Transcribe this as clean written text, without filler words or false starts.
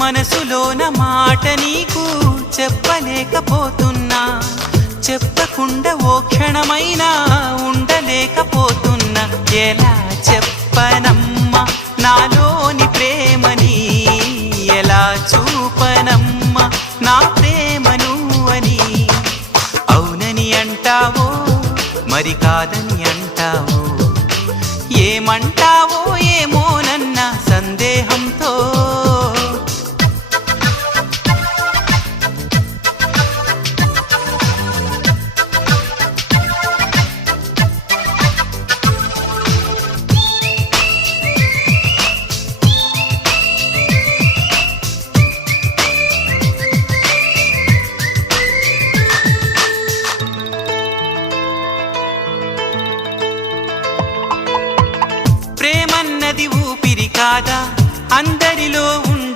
మనసులోన మాట నీకు చెప్పలేకపోతున్నా, చెప్పకుండా ఓ క్షణమైనా ఉండలేకపోతున్నా. ఎలా చెప్పనమ్మా నాలోని ప్రేమని